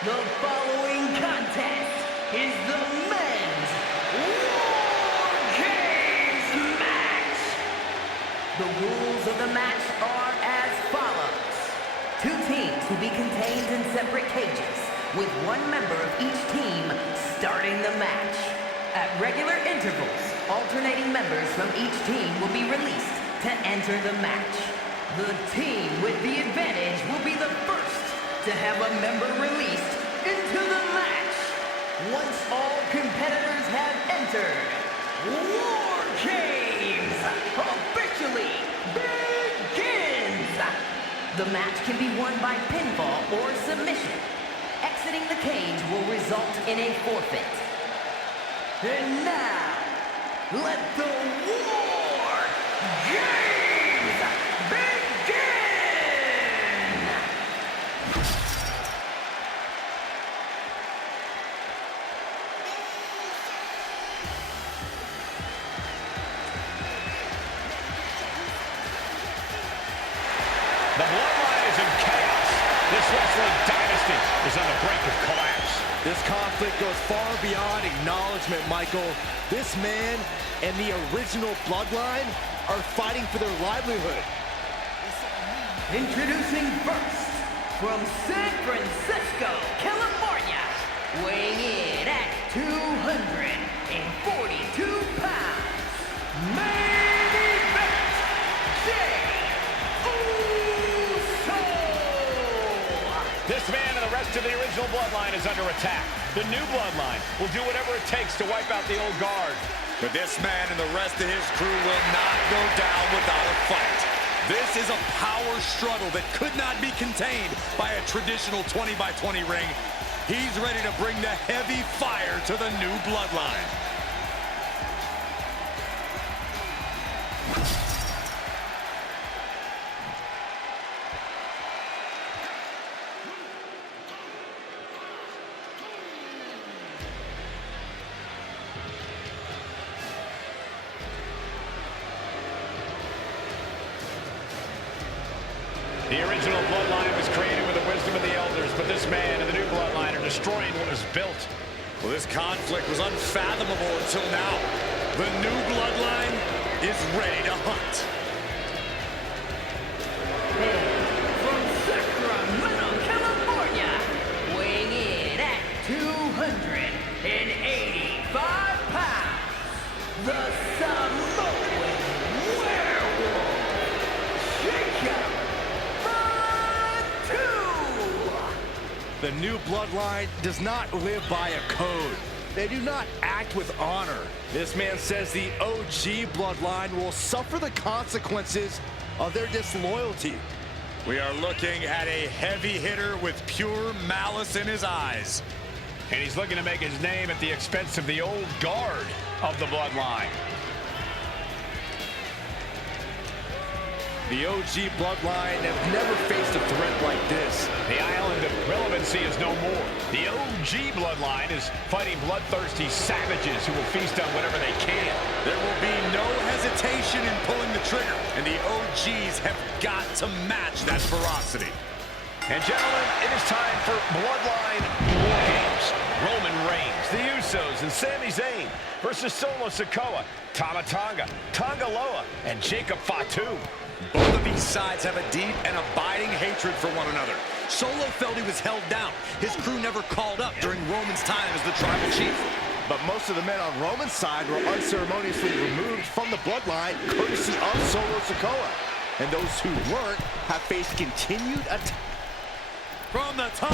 The following contest is the men's War Games match. The rules of the match are as follows. Two teams will be contained in separate cages, with one member of each team starting the match. At regular intervals, alternating members from each team will be released to enter the match. The team with the advantage will be the first to have a member released into the match. Once all competitors have entered, War Games officially begins! The match can be won by pinfall or submission. Exiting the cage will result in a forfeit. And now, let the War Games begin! The Bloodline is in chaos. This wrestling dynasty is on the brink of collapse. This conflict goes far beyond acknowledgement, Michael. This man and the original Bloodline are fighting for their livelihood. Introducing first, from San Francisco, California, weighing in at 242 pounds, main event, Uso! This man and the rest of the original Bloodline is under attack. The new Bloodline will do whatever it takes to wipe out the old guard. But this man and the rest of his crew will not go down without a fight. This is a power struggle that could not be contained by a traditional 20-by-20 ring. He's ready to bring the heavy fire to the new Bloodline. The original Bloodline was created with the wisdom of the elders, but this man and the new Bloodline are destroying what was built. Well, this conflict was unfathomable until now. The new Bloodline is ready to hunt. From Sacramento, California, weighing in at 285 pounds, the Samoan werewolf, Jacob Fatu! The new Bloodline does not live by a code. They do not act with honor. This man says the OG Bloodline will suffer the consequences of their disloyalty. We are looking at a heavy hitter with pure malice in his eyes. And he's looking to make his name at the expense of the old guard of the Bloodline. The OG Bloodline have never faced a threat like this. The island of relevancy is no more. The OG Bloodline is fighting bloodthirsty savages who will feast on whatever they can. There will be no hesitation in pulling the trigger, and the OGs have got to match that ferocity. And gentlemen, it is time for Bloodline War Games. Roman Reigns, the Usos, and Sami Zayn versus Solo Sikoa, Tama, Tonga Loa, and Jacob Fatu. Both of these sides have a deep and abiding hatred for one another. Solo felt he was held down. His crew never called up during Roman's time as the tribal chief. But most of the men on Roman's side were unceremoniously removed from the Bloodline, courtesy of Solo Sikoa. And those who weren't have faced continued attack. From the top!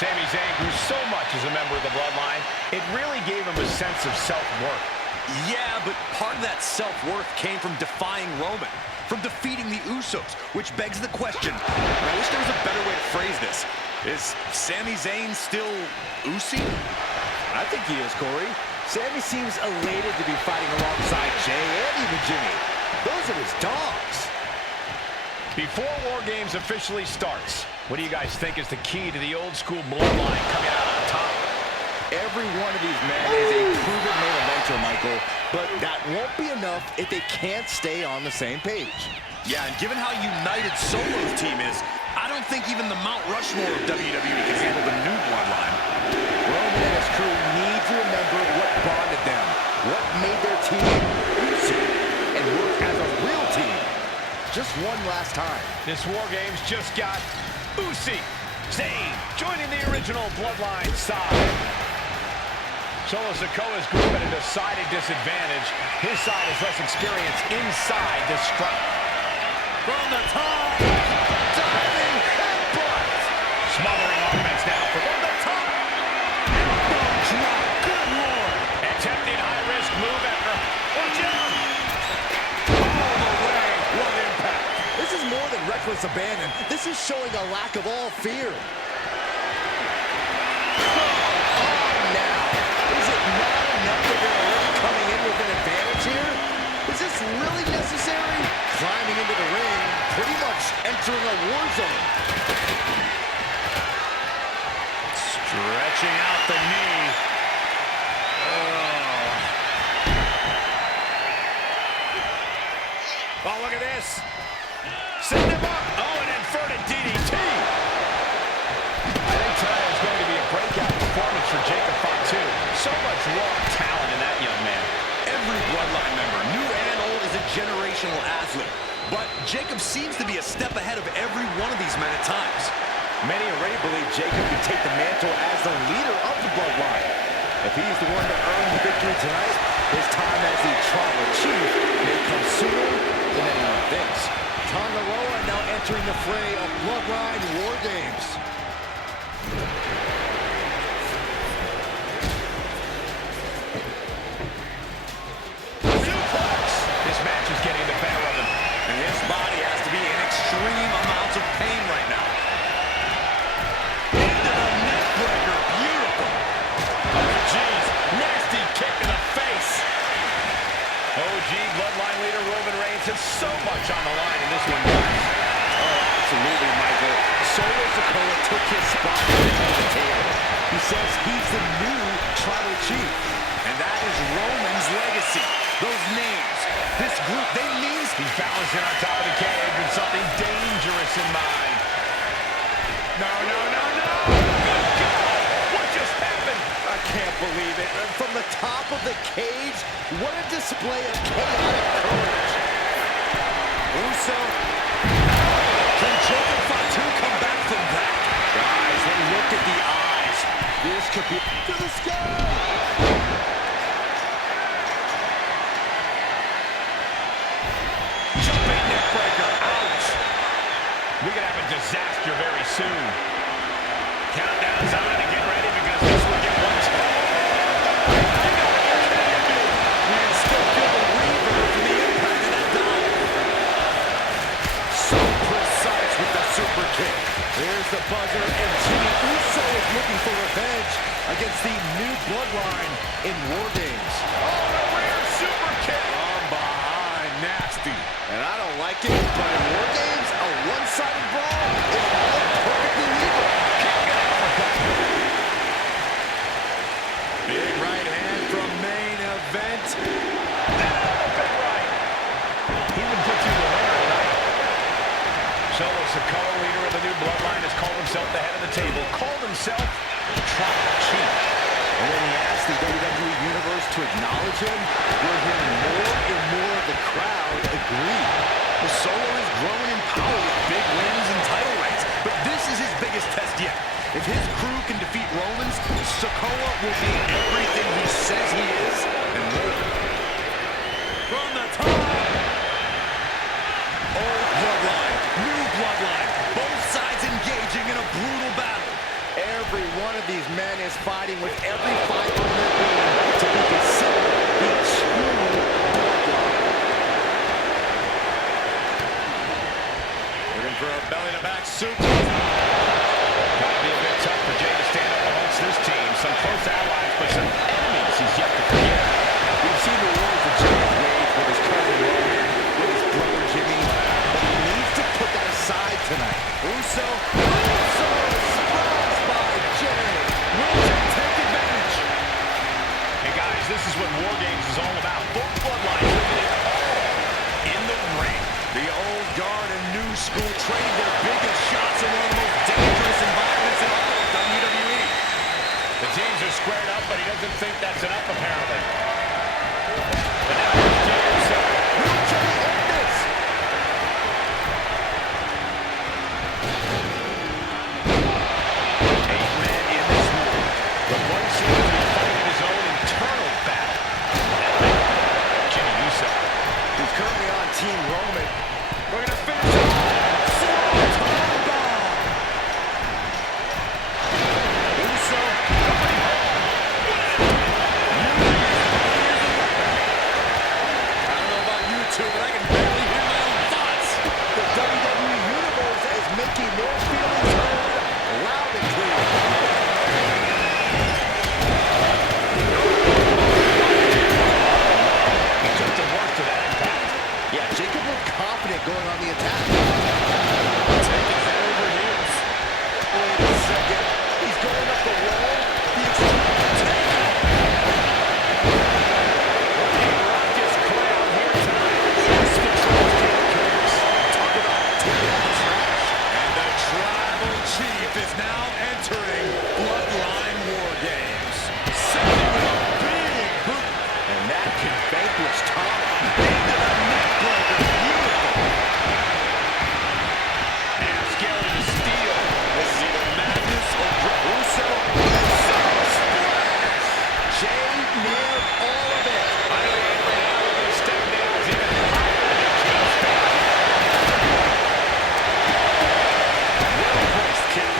Sami Zayn grew so much as a member of the Bloodline, it really gave him a sense of self-worth. Yeah, but part of that self-worth came from defying Roman, from defeating the Usos, which begs the question, and I wish there was a better way to phrase this. Is Sami Zayn still Usi? I think he is, Corey. Sami seems elated to be fighting alongside Jay and even Jimmy. Those are his dogs. Before War Games officially starts, what do you guys think is the key to the old-school Bloodline coming out on top? Every one of these men is a proven main eventer, Michael. but that won't be enough if they can't stay on the same page. Yeah, and given how united Solo's team is, I don't think even the Mount Rushmore of WWE can handle the new Bloodline. Roman and his crew need to remember what bonded them, what made their team easy, and work as a real team. Just one last time. This War Games just got Usos, Zayn joining the original Bloodline side. Solo Sikoa's group at a decided disadvantage. His side has less experience inside this strife. From the top, diving headbutt. Smothering offense now from the top. Elbow drop, good lord. Attempting high-risk move after. Watch out! All the way, what impact. This is more than reckless abandon. This is showing a lack of all fear. Is this really necessary? Climbing into the ring, pretty much entering a war zone. Stretching out the knee. Oh, look at this. Setting him up. Oh, an inverted DDT. I think tonight is going to be a breakout performance for Jacob Fatu. So much raw talent in that young man. Every Bloodline member, new and old, is a generational athlete. But Jacob seems to be a step ahead of every one of these men at times. Many already believe Jacob can take the mantle as the leader of the Bloodline. If he's the one to earn the victory tonight, his time as the tribal chief may come sooner than anyone thinks. Tonga now entering the fray of Bloodline War Games. This match is getting the better of him. And his body has to be in extreme amounts of pain right now. Into the neck breaker. Beautiful. Oh, jeez. Nasty kick in the face. OG Bloodline leader Roman Reigns has so much on the line in this one, guys. Oh, absolutely, Michael. Solo Sikoa took his spot at the table. He says he's the new tribal chief. And that is Roman's legacy. Those names, this group, they mean... He's balancing on top of the cage with something dangerous in mind. No, no, no, no! Good God! What just happened? I can't believe it. And from the top of the cage, what a display of chaotic courage. Uso. Can Jacob Fatu come back from that? Guys, look at the eyes. This could be to the sky. Jumping neck breaker. Ouch. We could have a disaster very soon. Countdown's on to get ready because this will get one. We can still feel the reverb from the impact of that dive. So precise with the super kick. Here's the buzzer, and Jimmy Uso is looking for revenge against the new Bloodline in War Games. Oh, the rear super kick. From behind, nasty. And I don't like it, but in War Games, a one-sided brawl is all perfectly legal. Big right hand from main event. Big right. He would put you to the winner tonight. Solo Sikoa, leader of the new Bloodline, has called himself the head of the table, called himself the tribal chief. And when he asked the WWE Universe to acknowledge him, we're hearing more and more of the crowd agree. Well, Solo is growing in power with big wins and title reigns, but this is his biggest test yet. If his crew can defeat Romans, Sikoa will be everything he says he is and more. From the top. Old Bloodline, new Bloodline, both sides engaging in a brutal battle. Every one of these men is fighting with every fiber in their being to be considered the true Bloodline. Looking for a belly-to-back super. Gotta be a bit tough for Jay to stand up amongst this team. Some close allies, but some enemies he's yet to forget. We've seen the wars that Jay has waged with his cousin Roman, with his brother Jimmy, but he needs to put that aside tonight. Uso surprised by Jay. Will Jay take advantage? Hey guys, this is what War Games is all about. in the ring. The old guard and new school trade their biggest shots in one of the most dangerous environments in all of WWE. The teams are squared up, but he doesn't think that's enough, apparently. But now here's Jey Uso. Will Jey end this? 8 men in this war. But one seems to be fighting his own internal battle. Jey Uso, Who's currently on Team Roman. We're going to finish it off. Swanton bomb. Uso. I don't know about you two, but I can barely hear my own thoughts. The WWE Universe is making their feelings heard loud and clear. he took the worst of that impact. Yeah, Jacob looked confident going on the attack. Taking head over heels. Wait a second. He's going up the wall. The extreme takeout. Raucous crowd here tonight. Yes, controls cares. Talk about taking out trash. And the tribal chief is now entering Bloodline War Games. Sami with a big boot. And that can vanquish Tama. Into the neck breaker. Beautiful. And skeleton of steel. This is either madness or Uso. Uso splash. Jey nailed all of it. I know the right now we're going to step down is even higher than the King's fan. Well-placed kick.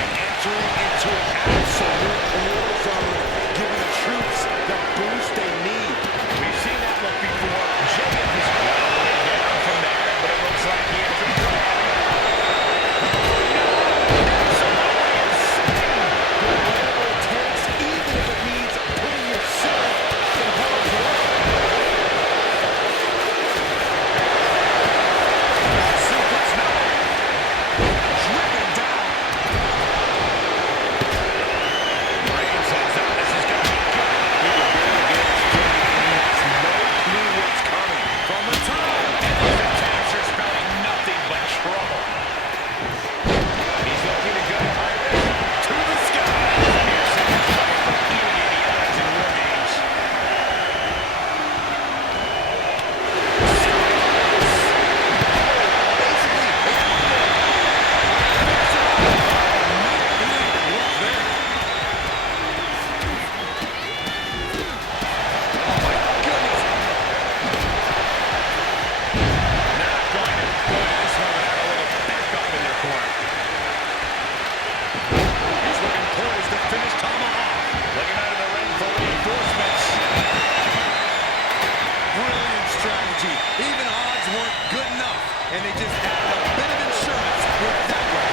And entering into an absolute war zone, giving the troops the boost they need. We've seen that look before. Jey is well way down from there, but it looks like he has a plan. Absolutely insane. Whatever it takes, even if it means putting yourself in harm's way. suplex now. Driven down. Reigns heads up. This is going to be good. He can barely get his feet. He has no clue what's coming. From the top. And these attacks are spelling nothing but trouble. He's looking to go higher to the sky. Here's some fight for beauty in the eyes and war games. Not going to go this one without a little backup in their corner. He's looking poised to finish Tama off. Looking out of the ring for reinforcements. Brilliant strategy. Even odds weren't good enough, and they just added a bit of insurance with that one.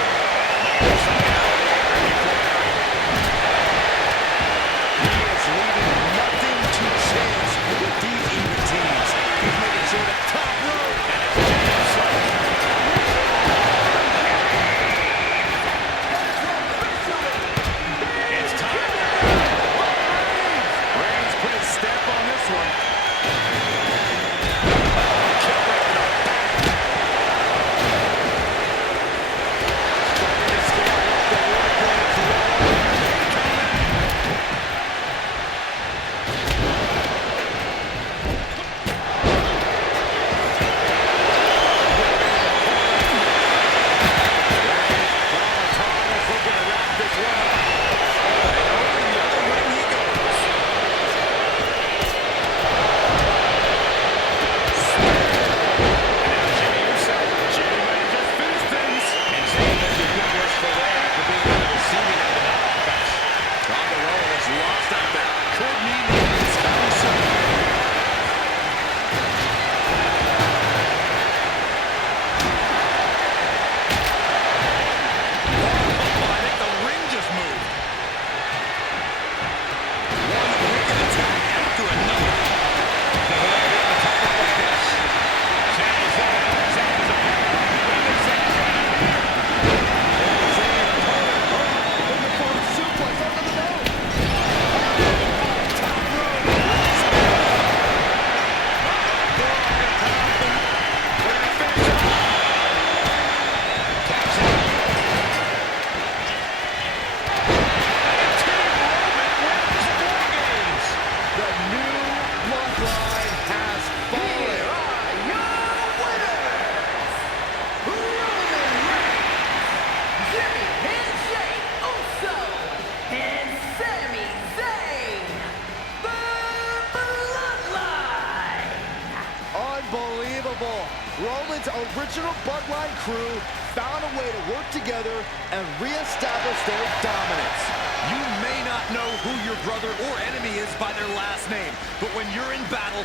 He is leaving nothing to chance with these even teams. He's making sure that top rope. And it's Jey Uso. It's time. Reigns put his stamp on this one. Kick right in the back. original Bloodline crew found a way to work together and reestablish their dominance. You may not know who your brother or enemy is by their last name, but when you're in battle,